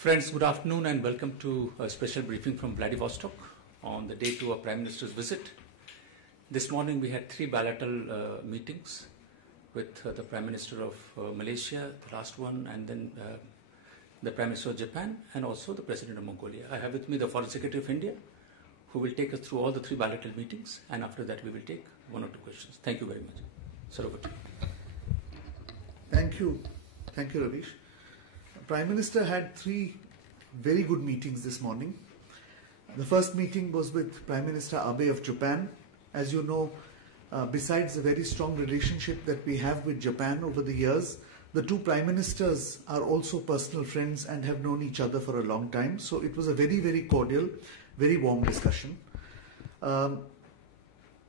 Friends, good afternoon and welcome to a special briefing from Vladivostok on the day 2 of Prime Minister's visit. This morning we had 3 bilateral meetings with the Prime Minister of Malaysia, the last one, and then the Prime Minister of Japan and also the President of Mongolia. I have with me the Foreign Secretary of India, who will take us through all the 3 bilateral meetings, and after that we will take 1 or 2 questions. Thank you very much. Sir, over to you. Thank you. Thank you, Ravish. Prime Minister had 3 very good meetings this morning. The first meeting was with Prime Minister Abe of Japan. As you know, besides the very strong relationship that we have with Japan over the years, the 2 Prime Ministers are also personal friends and have known each other for a long time. So it was a very, very cordial, very warm discussion. A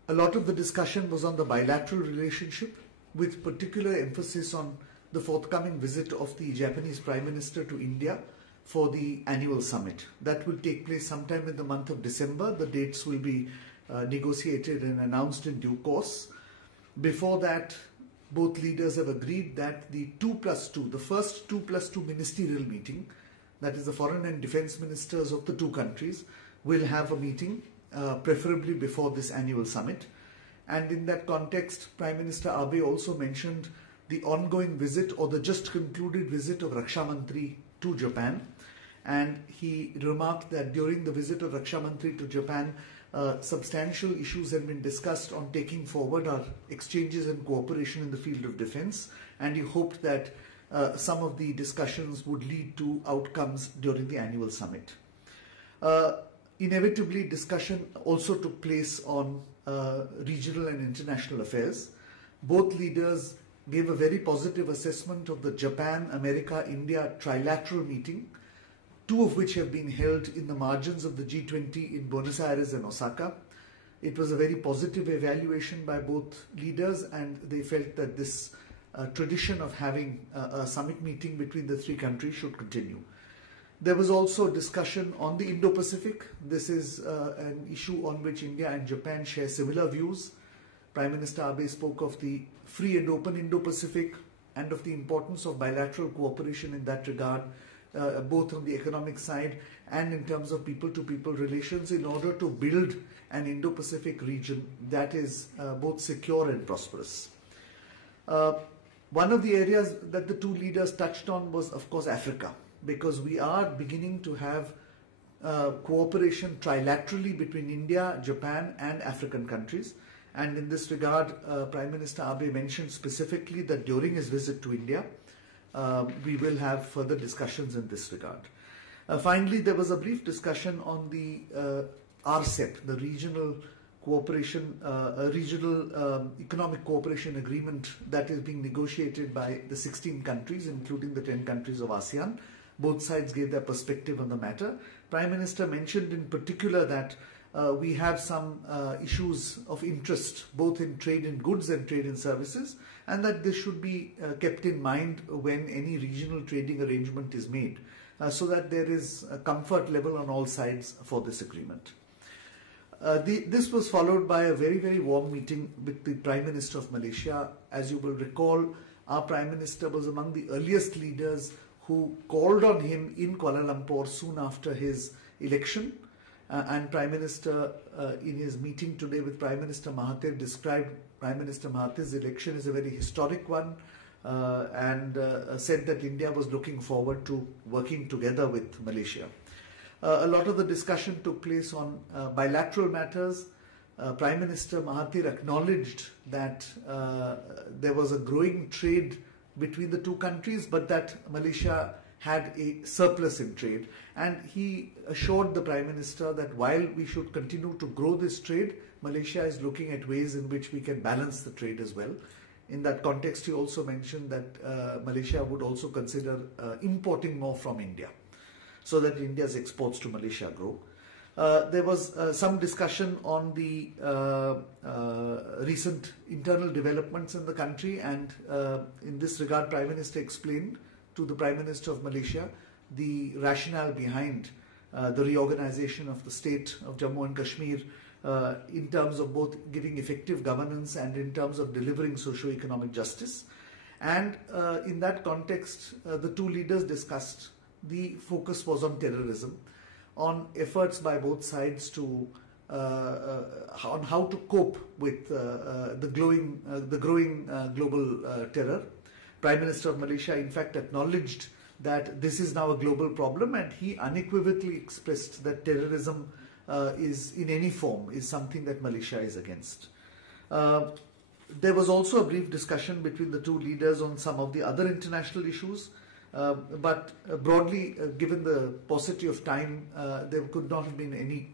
lot of the discussion was on the bilateral relationship, with particular emphasis on the forthcoming visit of the Japanese Prime Minister to India for the annual summit. That will take place sometime in the month of December. The dates will be negotiated and announced in due course. Before that, both leaders have agreed that the 2+2, the first 2+2 ministerial meeting, that is the foreign and defense ministers of the 2 countries, will have a meeting, preferably before this annual summit. And in that context, Prime Minister Abe also mentioned the ongoing visit or the just concluded visit of Raksha Mantri to Japan. And he remarked that during the visit of Raksha Mantri to Japan, substantial issues have been discussed on taking forward our exchanges and cooperation in the field of defense. And he hoped that some of the discussions would lead to outcomes during the annual summit. Inevitably, discussion also took place on regional and international affairs. Both leaders gave a very positive assessment of the Japan-America-India trilateral meeting, 2 of which have been held in the margins of the G20 in Buenos Aires and Osaka. It was a very positive evaluation by both leaders, and they felt that this tradition of having a summit meeting between the 3 countries should continue. There was also discussion on the Indo-Pacific. This is an issue on which India and Japan share similar views. Prime Minister Abe spoke of the free and open Indo-Pacific and of the importance of bilateral cooperation in that regard, both on the economic side and in terms of people-to-people relations, in order to build an Indo-Pacific region that is both secure and prosperous. One of the areas that the 2 leaders touched on was, of course, Africa, because we are beginning to have cooperation trilaterally between India, Japan and African countries. And in this regard, Prime Minister Abe mentioned specifically that during his visit to India, we will have further discussions in this regard. Finally, there was a brief discussion on the RCEP, the Regional Cooperation, Economic Cooperation Agreement that is being negotiated by the 16 countries, including the 10 countries of ASEAN. Both sides gave their perspective on the matter. Prime Minister mentioned in particular that we have some issues of interest both in trade in goods and trade in services, and that this should be kept in mind when any regional trading arrangement is made, so that there is a comfort level on all sides for this agreement. This was followed by a very, very warm meeting with the Prime Minister of Malaysia. As you will recall, our Prime Minister was among the earliest leaders who called on him in Kuala Lumpur soon after his election. And Prime Minister, in his meeting today with Prime Minister Mahathir, described Prime Minister Mahathir's election as a very historic one, and said that India was looking forward to working together with Malaysia. A lot of the discussion took place on bilateral matters. Prime Minister Mahathir acknowledged that there was a growing trade between the 2 countries, but that Malaysia had a surplus in trade, and he assured the Prime Minister that while we should continue to grow this trade, Malaysia is looking at ways in which we can balance the trade as well. In that context, he also mentioned that Malaysia would also consider importing more from India, so that India's exports to Malaysia grow. There was some discussion on the recent internal developments in the country, and in this regard, Prime Minister explained to the Prime Minister of Malaysia the rationale behind the reorganization of the state of Jammu and Kashmir in terms of both giving effective governance and in terms of delivering socio-economic justice. And in that context, the 2 leaders discussed the focus was on terrorism, on efforts by both sides to on how to cope with the growing global terror. Prime Minister of Malaysia, in fact, acknowledged that this is now a global problem, and he unequivocally expressed that terrorism is in any form is something that Malaysia is against. There was also a brief discussion between the two leaders on some of the other international issues, but broadly, given the paucity of time, there could not have been any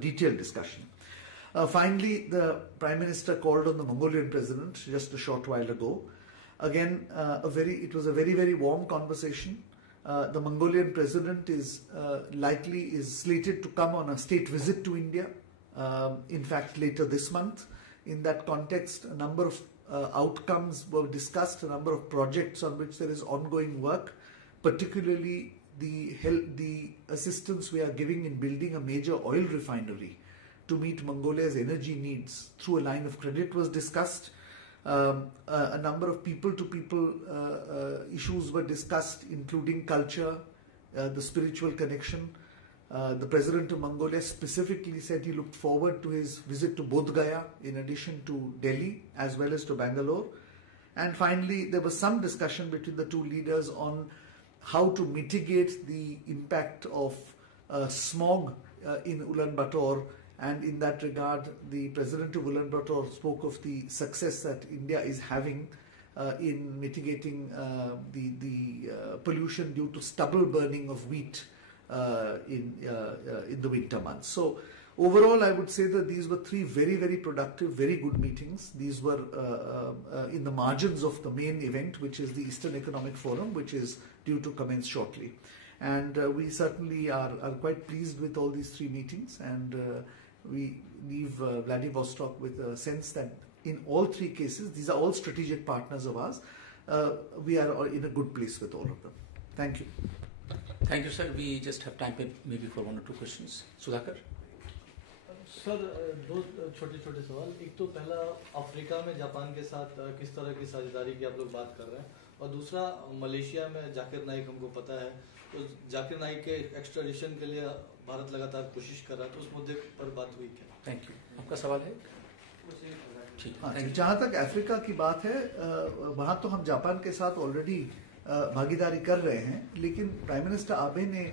detailed discussion. Finally, the Prime Minister called on the Mongolian President just a short while ago. Again, it was a very warm conversation. The Mongolian President is slated to come on a state visit to India, in fact later this month. In that context, a number of outcomes were discussed, a number of projects on which there is ongoing work, particularly the assistance we are giving in building a major oil refinery to meet Mongolia's energy needs through a line of credit was discussed. A number of people-to-people issues were discussed, including culture, the spiritual connection. The President of Mongolia specifically said he looked forward to his visit to Bodh Gaya in addition to Delhi as well as to Bangalore. And finally, there was some discussion between the two leaders on how to mitigate the impact of smog in Ulaanbaatar. And in that regard, the President of Ulaanbaatar spoke of the success that India is having in mitigating the pollution due to stubble burning of wheat in the winter months. So overall, I would say that these were three very productive, very good meetings. These were in the margins of the main event, which is the Eastern Economic Forum, which is due to commence shortly. And we certainly are quite pleased with all these three meetings, and we leave Vladivostok with a sense that in all three cases, these are all strategic partners of ours. We are in a good place with all of them. Thank you. Thank you, sir. We just have time maybe for one or two questions. Sudhakar? Sir दो छोटे सवाल. एक तो पहला, Africa में Japan के साथ किस तरह की साझेदारी की आप लोग बात कर रहे हैं, और दूसरा मलेशिया में जाकिर नाइक हमको पता है, तो जाकिर नाइक के एक्स्ट्राडिशन के लिए भारत लगातार कोशिश कर रहा है, तो उस मुद्दे पर बात हुई क्या? Thank you. आपका सवाल है? जहाँ तक अफ्रीका की बात है, वहाँ तो हम जापान के साथ ऑलरेडी भागीदारी कर रहे हैं, लेकिन प्राइम मिनिस्टर आबे ने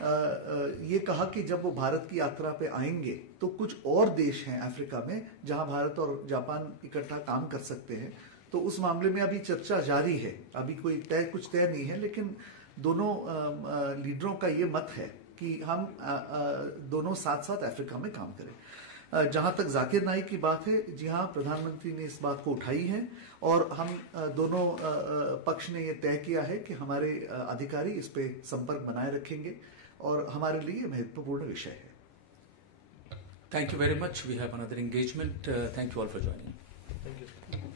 ये कहा कि जब वो भारत की यात्रा पे आएंगे तो कुछ और देश हैं अफ्रीका में जहां भारत और जापान इकट्ठा काम कर सकते हैं. तो उस मामले में अभी चर्चा जारी है. अभी कोई कुछ तय नहीं है, लेकिन दोनों लीडरों का ये मत है कि हम दोनों साथ साथ अफ्रीका में काम करें. जहां तक जाकिर नाइक की बात है, जी हाँ, प्रधानमंत्री ने इस बात को उठाई है और हम दोनों पक्ष ने ये तय किया है कि हमारे अधिकारी इस पे संपर्क बनाए रखेंगे और हमारे लिए महत्वपूर्ण विषय है. Thank you very much. We have another engagement. Thank you all for joining. Thank you.